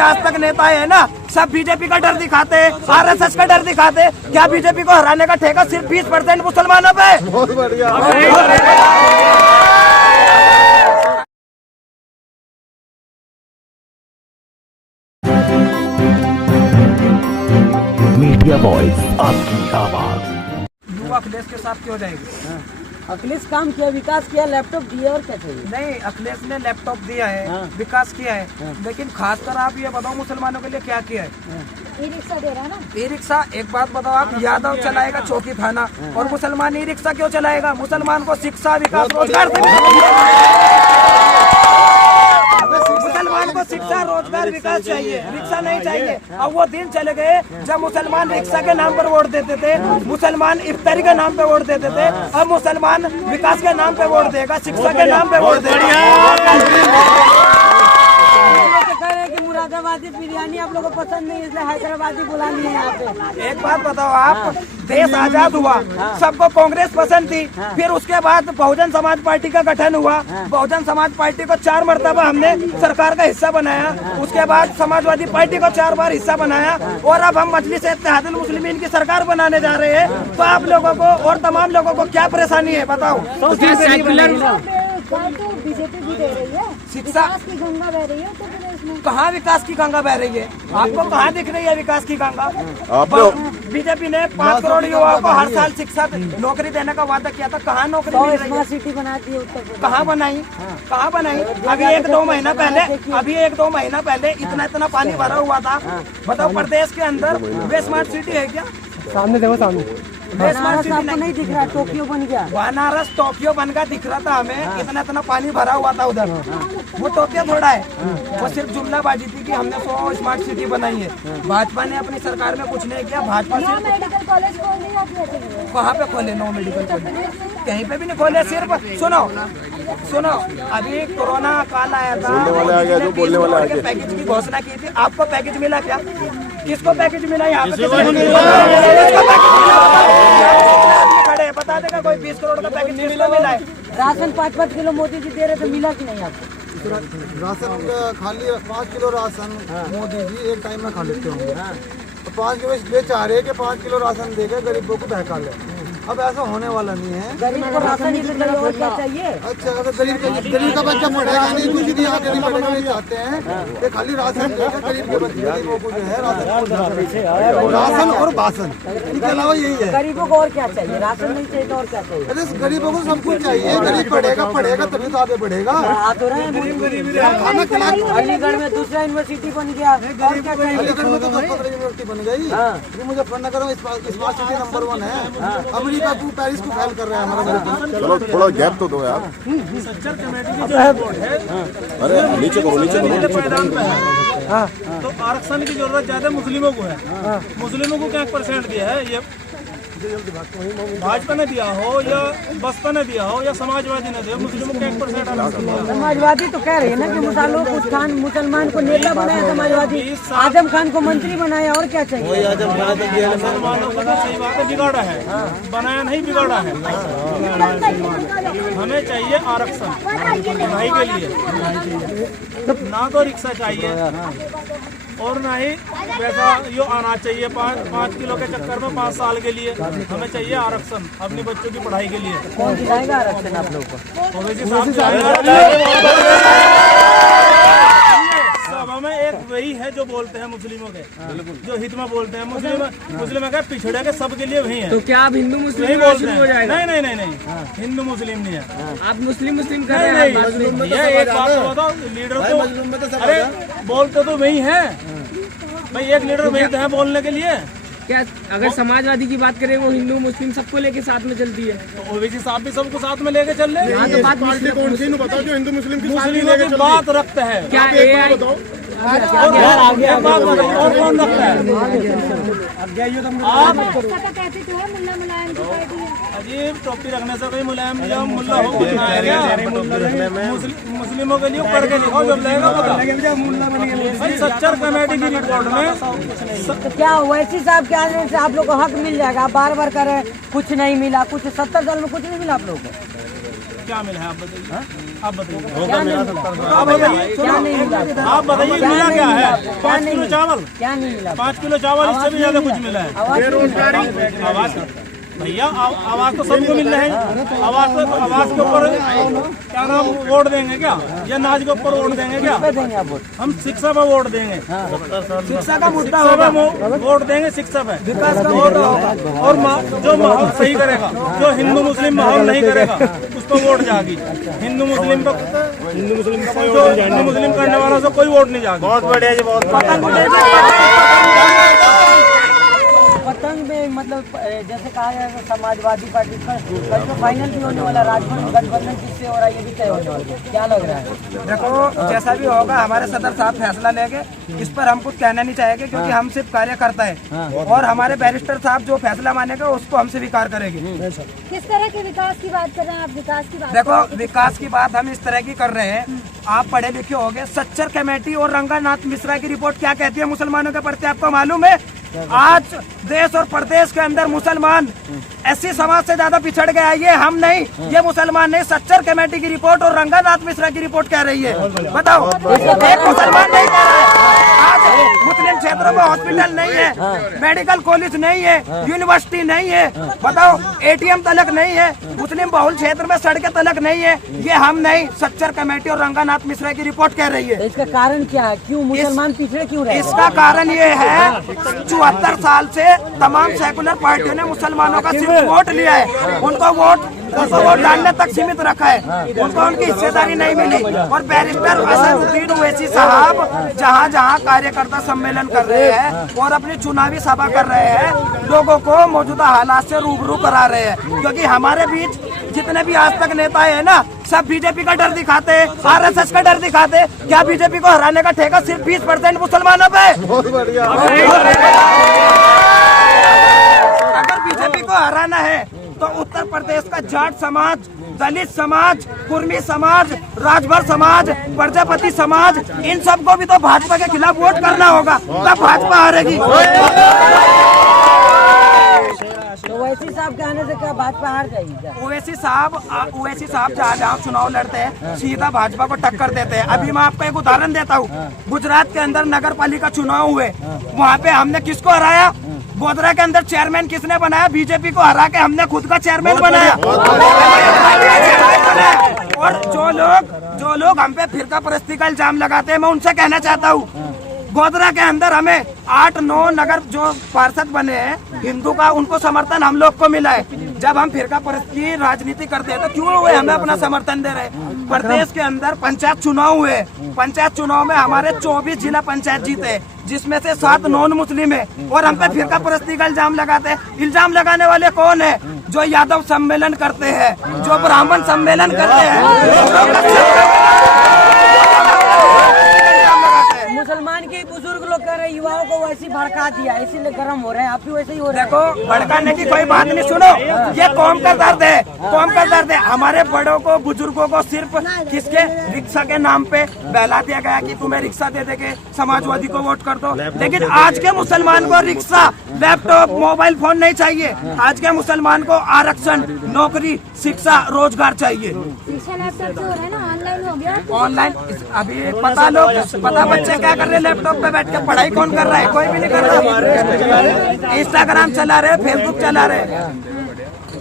आज तक नेता है ना, सब बीजेपी का डर दिखाते, आरएसएस का डर दिखाते। क्या बीजेपी को हराने का ठेका सिर्फ 20% मुसलमानों पे? बहुत बढ़िया। मीडिया वॉइस, आपकी आवाज। युवा अखिलेश के साथ क्यों जाएगी? अखिलेश काम किया, विकास किया, लैपटॉप दिया और क्या चाहिए? नहीं, अखिलेश ने लैपटॉप दिया है, विकास किया है, लेकिन खासकर आप ये बताओ मुसलमानों के लिए क्या किया है? ई रिक्शा दे रहा है ना। ई रिक्शा, एक बात बताओ आप, यादव चलाएगा चौकी थाना और मुसलमान ई रिक्शा क्यों चलाएगा? मुसलमान को शिक्षा, विकास, रोजगार से मुसलमान को शिक्षा, रोजगार, विकास चाहिए, रिक्शा नहीं चाहिए। अब वो दिन चले गए जब मुसलमान रिक्शा के नाम पर वोट देते थे, मुसलमान इफ्तारी के नाम पे वोट देते थे। अब मुसलमान विकास के नाम पे वोट देगा, शिक्षा के नाम पे वोट देगा। मुरादाबादी बिरयानी आप लोगों को पसंद नहीं, इसलिए हैदराबादी बुला लिए यहाँ पे। एक बात बताओ आप, देश आजाद हुआ, सबको कांग्रेस पसंद थी, फिर उसके बाद बहुजन समाज पार्टी का गठन हुआ, बहुजन समाज पार्टी को 4 मरतबा हमने सरकार का हिस्सा बनाया, उसके बाद समाजवादी पार्टी को 4 बार हिस्सा बनाया, और अब हम मजलिस इत्तेहादुल मुस्लिमीन की सरकार बनाने जा रहे हैं। तो आप लोगों को और तमाम लोगों को क्या परेशानी है बताओ? तो बीजेपी भी दे रही है, शिक्षा विकास की गंगा बह रही है उत्तर प्रदेश में। कहाँ विकास की गंगा बह रही है? आपको कहाँ दिख रही है विकास की गंगा? बीजेपी ने 5 करोड़ युवाओं को हर साल शिक्षा नौकरी देने का वादा किया था, कहाँ नौकरी मिल रही है? स्मार्ट सिटी बनाती है उत्तर प्रदेश। कहाँ बनाई? कहाँ बनाई? अभी 1-2 महीना पहले इतना पानी भरा हुआ था। बताओ प्रदेश के अंदर वे स्मार्ट सिटी है क्या? सामने देखो, सामने बनारस आपको नहीं दिख रहा, टोक्यो बन गया। बनारस टोक्यो बन का दिख रहा था हमें, इतना पानी भरा हुआ था उधर। वो टोक्यो थोड़ा है, वो सिर्फ जुमलाबाजी थी कि हमने 100 स्मार्ट सिटी बनाई है। भाजपा ने अपनी सरकार में कुछ नहीं किया। भाजपा नौ मेडिकल कॉलेज खोल दिया आपने? कहाँ पे खोले? 9 मेडिकल कॉलेज कहीं पे भी नहीं खोले। सिर्फ सुनो, अभी कोरोना काल आया था, पैकेज की घोषणा की थी। आपको पैकेज मिला क्या? किसको पैकेज मिला? यहाँ पे खड़े बता देगा कोई 20 करोड़ का पैकेज किसको मिला है? राशन 5-5 किलो मोदी जी दे रहे थे, मिला कि नहीं आपको? राशन खाली 5 किलो राशन मोदी जी एक टाइम में खा लेते होंगे। तो 5 किलो इसलिए चाह रहे हैं कि 5 किलो राशन देकर गरीबों को बहका ले। अब ऐसा होने वाला नहीं है। गरीब को राशन ही तो चाहिए, और क्या चाहिए? अच्छा, अगर गरीब का बच्चा पढ़ेगा नहीं, कुछ नहीं आगे नहीं पढ़ेगा, नहीं चाहते हैं कि खाली राशन देकर गरीब के बच्चे, गरीबों को जो है राशन और भाषण, इनके अलावा यही है। गरीबों को और क्या चाहिए? राशन नहीं चाहिए तो और क्या चाहिए? अरे गरीबों को सब कुछ चाहिए। गरीब पढ़ेगा तभी तो आगे बढ़ेगा। आ तो रहे हैं, खाना खिला। अलीगढ़ में दूसरा यूनिवर्सिटी बन गया, और क्या चाहिए? अलीगढ़ में तो 10 यूनिवर्सिटी बन गई। मुजफ्फरनगर में स्मार्ट सिटी नंबर 1 है। अमेरिका को, पेरिस को फैल कर रहा है हमारा। चलो थोड़ा गैप तो दो यार। सच्चर कमेटी की जो रिपोर्ट है, अरे नीचे करो। तो आरक्षण की जरूरत ज्यादा मुस्लिमों को है। मुस्लिमों को क्या % दिया है? ये भाजपा ने दिया हो या बसपा ने दिया हो या समाजवादी ने दिया, मुस्लिमों को 1% आरक्षण। समाजवादी तो कह रही है ना कि मुसलमान को नेता बनाया, समाजवादी आजम खान को मंत्री बनाया, और क्या चाहिए? मुसलमानों को तो सही बात है, बिगाड़ा है, बनाया नहीं, बिगाड़ा है। हमें चाहिए आरक्षण पढ़ाई के लिए, ना तो रिक्शा चाहिए और ना ही वैसा यो आना चाहिए 5 किलो के चक्कर में 5 साल के लिए। हमें चाहिए आरक्षण अपने बच्चों की पढ़ाई के लिए। कौन दिलाएगा आरक्षण आप लोगों को? सभा में एक वही है जो बोलते हैं मुस्लिमों के, जो हित में बोलते हैं। मुस्लिम का पिछड़े के सबके लिए वही है। तो क्या आप हिंदू मुस्लिम बोलते हैं? नहीं, हिंदू मुस्लिम नहीं है। आप मुस्लिम कर रहे हैं? एक बात बताओ, लीडर तो अरे बोलते तो वही है भाई, एक लीडर वही तो है बोलने के लिए। क्या अगर समाजवादी की बात करें, वो हिंदू मुस्लिम सबको लेके साथ में चलती है, तो ओवैसी साहब भी सबको साथ में लेके चल रहे हैं। तो बात पार्टी कौन सी बताओ जो हिंदू मुस्लिम की मुस्लिमों की बात रखते हैं। क्या और कौन रखता है? आप कहते तो है मुल्ला मुलायम की पार्टी है। अजीब टोपी रखने से कोई मुलायम या मुल्ला हो मुस्लिमों के लिए पढ़ के लिखो, जब लगेगा भाई। सच्चर कमेटी की रिपोर्ट में तो क्या वैसी साहब के आने से आप लोग को हक मिल जाएगा? आप बार करें कुछ नहीं मिला, कुछ 70 साल में कुछ नहीं मिला आप लोगों को। क्या मिला है आप बताइए, आप बताइए, क्या नहीं मिला? आप बताइए, क्या नहीं मिला? आप बताइए मिला क्या है? 5 किलो चावल, क्या नहीं मिला? 5 किलो चावल, इससे भी ज्यादा कुछ मिला है। आवाज भैया, आवाज तो सबको मिल रहा है। आवाज के ऊपर क्या नाम वोट देंगे क्या, या नाच के ऊपर वोट देंगे क्या? देंगे आप वोट? हम शिक्षा पे वोट देंगे, शिक्षा का मुद्दा शिक्षा होगा, पे वोट देंगे, शिक्षा पे विकास का मुद्दा होगा। और जो माहौल सही करेगा, जो हिंदू मुस्लिम माहौल नहीं करेगा उस पर वोट जाएगी। हिंदू मुस्लिम करने वालों से कोई वोट नहीं जाएगा। बहुत बढ़िया जी, बहुत पतंग में मतलब जैसे कहा जाए तो समाजवादी पार्टी का कल तो फाइनल भी होने वाला, गठबंधन किससे हो रहा है ये भी तय होने वाला है, क्या लग रहा है? देखो जैसा भी होगा, हमारे सदर साहब फैसला लेंगे, इस पर हम कुछ कहना नहीं चाहेंगे क्योंकि हम सिर्फ कार्यकर्ता है और हमारे बैरिस्टर साहब जो फैसला मानेगा उसको हम स्वीकार करेंगे। किस तरह के विकास की बात कर रहे हैं आप? विकास की बात देखो विकास की बात हम इस तरह की कर रहे हैं, आप पढ़े लिखे होंगे, सच्चर कमेटी और रंगानाथ मिश्रा की रिपोर्ट क्या कहती है मुसलमानों के प्रति, आपको मालूम है? आज देश और प्रदेश के अंदर मुसलमान एससी समाज से ज्यादा पिछड़ गया है। ये हम नहीं, ये मुसलमान नहीं, सच्चर कमेटी की रिपोर्ट और रंगानाथ मिश्रा की रिपोर्ट कह रही है। बताओ, एक मुसलमान नहीं कह रहा है। आज मुस्लिम क्षेत्रों में हॉस्पिटल नहीं है, मेडिकल कॉलेज नहीं है, यूनिवर्सिटी नहीं है, बताओ एटीएम तलक नहीं है, मुस्लिम बहुल क्षेत्र में सड़कें तलक नहीं है। ये हम नहीं, सच्चर कमेटी और रंगानाथ मिश्रा की रिपोर्ट कह रही है। इसका कारण क्या है? क्यों मुसलमान पिछड़े क्यों रहे? इसका कारण ये है 74 साल से तमाम सेकुलर पार्टियों ने मुसलमानों का सिर्फ वोट लिया है, उनको वोट डालने तक सीमित रखा है, उनको उनकी हिस्सेदारी नहीं मिली। और बैरिस्टर असदुद्दीन ओवैसी साहब जहाँ जहाँ कार्यकर्ता सम्मेलन कर रहे हैं और अपनी चुनावी सभा कर रहे हैं, लोगों को मौजूदा हालात से रूबरू करा रहे हैं। क्योंकि हमारे बीच जितने भी आज तक नेता है ना, सब बीजेपी का डर दिखाते हैं, आरएसएस का डर दिखाते हैं। क्या बीजेपी को हराने का ठेका सिर्फ 20% मुसलमानों पे? अगर बीजेपी को हराना है तो उत्तर प्रदेश का जाट समाज, दलित समाज, कुर्मी समाज, राजभर समाज, प्रजापति समाज, इन सबको भी तो भाजपा के खिलाफ वोट करना होगा, तब भाजपा हारेगी। तो ओवैसी साहब के आने से क्या भाजपा हार जाएगी क्या? ओवैसी साहब जहाँ जहाँ चुनाव लड़ते हैं सीधा भाजपा को टक्कर देते हैं। अभी मैं आपको एक उदाहरण देता हूँ, गुजरात के अंदर नगर पालिका चुनाव हुए, वहाँ पे हमने किसको हराया? गोधरा के अंदर चेयरमैन किसने बनाया? बीजेपी को हरा के हमने खुद का चेयरमैन बनाया। और जो लोग हम पे फिरका परस्ती का इल्जाम लगाते हैं, मैं उनसे कहना चाहता हूँ, गोधरा के अंदर हमें 8-9 नगर जो पार्षद बने हैं हिंदू का, उनको समर्थन हम लोग को मिला है। जब हम फिरका परस्ती की राजनीति करते हैं तो क्यों हुए हमें अपना समर्थन दे रहे हैं? प्रदेश के अंदर पंचायत चुनाव हुए, पंचायत चुनाव में हमारे 24 जिला पंचायत जीते, जिसमें से 7 नॉन मुस्लिम है, और हम पे फिरका परस्ती का इल्जाम लगाते हैं। इल्जाम लगाने वाले कौन है? जो यादव सम्मेलन करते हैं, जो ब्राह्मण सम्मेलन करते हैं। मुसलमान के बुजुर्ग लोग कह रहे हैं युवाओं को वैसे भड़का दिया, इसीलिए गर्म हो रहे हैं, आप भी वैसे ही हो रहे हैं। देखो भड़काने की कोई बात नहीं, सुनो, ये कौम का दर्द है, कौम का दर्द है। हमारे बड़ों को, बुजुर्गों को सिर्फ किसके रिक्शा के नाम पे बहला दिया गया कि तुम्हें रिक्शा दे देके समाजवादी को वोट कर दो। लेकिन आज के मुसलमान को रिक्शा, लैपटॉप, मोबाइल फोन नहीं चाहिए। आज के मुसलमान को आरक्षण, नौकरी, शिक्षा, रोजगार चाहिए। शिक्षा लैपटॉप से हो रहा है ना, ऑनलाइन हो गया। ऑनलाइन अभी पता बच्चे क्या कर रहे हैं, लैपटॉप पे बैठ के पढ़ाई कौन कर रहा है? कोई भी नहीं कर रहा। इंस्टाग्राम चला रहे, फेसबुक चला रहे।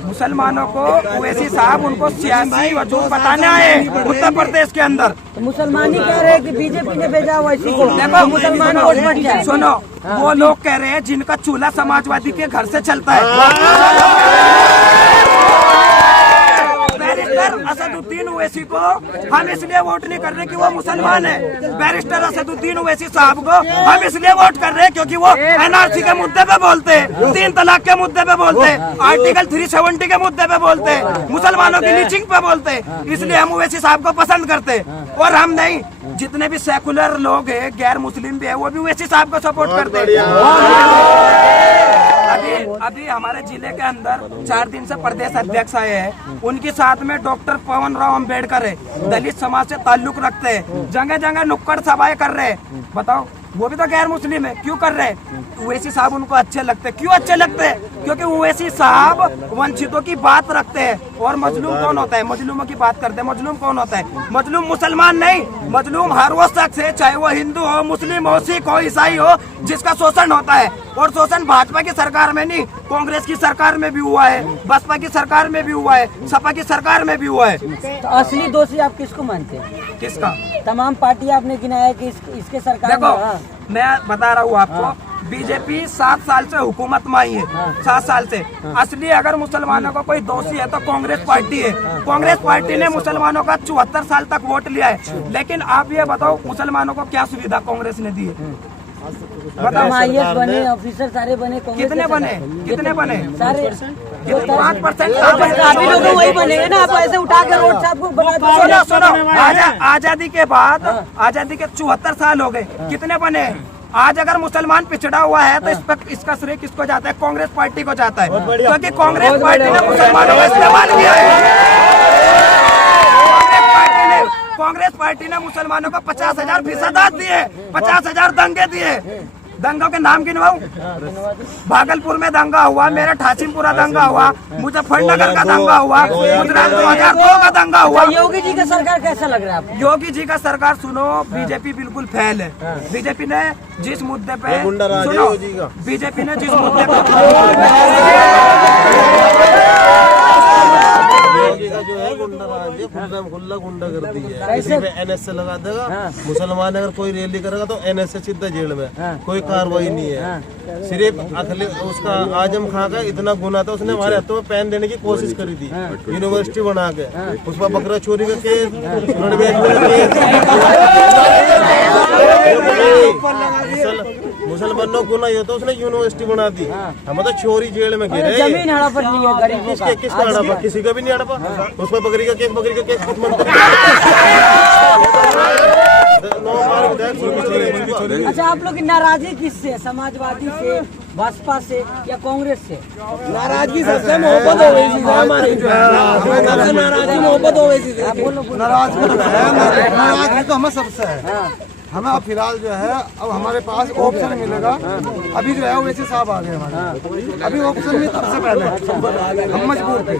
मुसलमानों को ओवैसी साहब उनको सियासी वजूद बताने आए उत्तर प्रदेश के अंदर। तो मुसलमान ही कह रहे हैं कि बीजेपी ने भेजा ओवैसी को, देखो मुसलमान वोट बन जाए। सुनो, वो लोग कह रहे हैं जिनका चूल्हा समाजवादी के घर से चलता है। बैरिस्टर असदुद्दीन ओवैसी को हम इसलिए वोट नहीं कर रहे कि वो मुसलमान है। बैरिस्टर असदुद्दीन ओवैसी साहब को हम इसलिए वोट कर रहे हैं क्योंकि वो एनआरसी के मुद्दे पे बोलते हैं, 3 तलाक के मुद्दे पे बोलते हैं, आर्टिकल 370 के मुद्दे पे बोलते हैं, मुसलमानों की लीचिंग पे बोलते हैं। इसलिए हम ओवैसी साहब को पसंद करते हैं। और हम नहीं, जितने भी सेकुलर लोग हैं, गैर मुस्लिम भी है, वो भी ओवैसी साहब को सपोर्ट करते हैं। अभी हमारे जिले के अंदर 4 दिन से प्रदेश अध्यक्ष आए हैं, उनके साथ में डॉक्टर पवन राव अम्बेडकर है, दलित समाज से ताल्लुक रखते हैं, जगह जगह नुक्कड़ सभाएं कर रहे हैं। बताओ, वो भी तो गैर मुस्लिम है, क्यों कर रहे हैं? ओवैसी साहब उनको अच्छे लगते हैं। क्यों अच्छे लगते हैं? क्योंकि ओवैसी साहब वंचितों की बात रखते हैं और मजलूम कौन होता है? मजलूमों की बात करते हैं। मजलूम कौन होता है? मजलूम मुसलमान नहीं, मजलूम हर वो शख्स है, चाहे वो हिंदू हो, मुस्लिम हो, सिख हो, ईसाई हो, जिसका शोषण होता है। और शोषण भाजपा की सरकार में नहीं, कांग्रेस की सरकार में भी हुआ है, बसपा की सरकार में भी हुआ है, सपा की सरकार में भी हुआ है। तो असली दोषी आप किसको मानते हैं? किसका? तमाम पार्टी आपने गिनाया कि इसके सरकार देखो, में, हाँ। मैं बता रहा हूँ आपको, बीजेपी 7 साल से हुकूमत में आई है, 7 साल से। असली अगर मुसलमानों का कोई दोषी है तो कांग्रेस पार्टी है। कांग्रेस पार्टी ने मुसलमानों का 74 साल तक वोट लिया है। लेकिन आप ये बताओ, मुसलमानों को क्या सुविधा कांग्रेस ने दी है? बताओ। IAS बने, ऑफिसर सारे बने, कितने बने? कितने बने? सारे 5% काफी लोग वही बने ना। आप ऐसे उठा कर वोट साहब को बना दो। सुनो सुनो, आजादी के बाद, आजादी के 74 साल हो गए, कितने बने? आज अगर मुसलमान पिछड़ा हुआ है तो इसका श्रेय किसको जाता है? कांग्रेस पार्टी को जाता है, क्योंकि कांग्रेस पार्टी ने मुसलमानों का इस्तेमाल किया है। कांग्रेस पार्टी ने मुसलमानों को 50,000 फीसदात दिए, 50,000 दंगे दिए। दंगों के नाम गिनवाऊं? भागलपुर में दंगा हुआ, मेरा ठासीमपुरा दंगा हुआ, मुजफ्फरनगर का दंगा हुआ, गुजरात 2002 का दंगा हुआ। योगी जी का सरकार कैसा लग रहा है आपको? योगी जी का सरकार, सुनो, बीजेपी बिल्कुल फेल है। बीजेपी ने जिस मुद्दे पे, सुनो, बीजेपी ने जिस मुद्दे पे जो है गुंडाराज है, खुला गुंडा कर दी है। किसी पे NS से लगा देगा, मुसलमान अगर कोई रैली करेगा तो NS से सीधा जेल में, कोई कार्रवाई नहीं है। सिर्फ अखिल उसका आजम खां का इतना गुना था, उसने हमारे हाथों में पेन देने की कोशिश करी थी, यूनिवर्सिटी बना के। उस पर बकरा चोरी का केस, मुसलमानों को गुना ये तो उसने यूनिवर्सिटी बना दी। हम तो चोरी जेल में गिरे। जमीन हड़प नहीं है गरीबों का। किसका हड़पा? किसी का भी नहीं हड़पा। उस पर बकरी का केस अच्छा, आप लोग की नाराजगी किससे? समाजवादी से, बसपा से या कांग्रेस से? नाराजगी सबसे मोहब्बत हो गई थी हमारी, जो है नाराजगी मोहब्बत हो गई थी। नाराजगी तो हमें सबसे है। हमें अब फिलहाल जो है, अब हमारे पास ऑप्शन मिलेगा। अभी जो है वैसे साहब आ गए हमारे, अभी ऑप्शन नहीं, सबसे पहले हम मजबूर थे,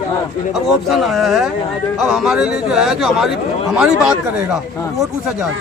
अब ऑप्शन आया है। अब हमारे लिए जो है, जो हमारी बात करेगा वो पूछा जाए।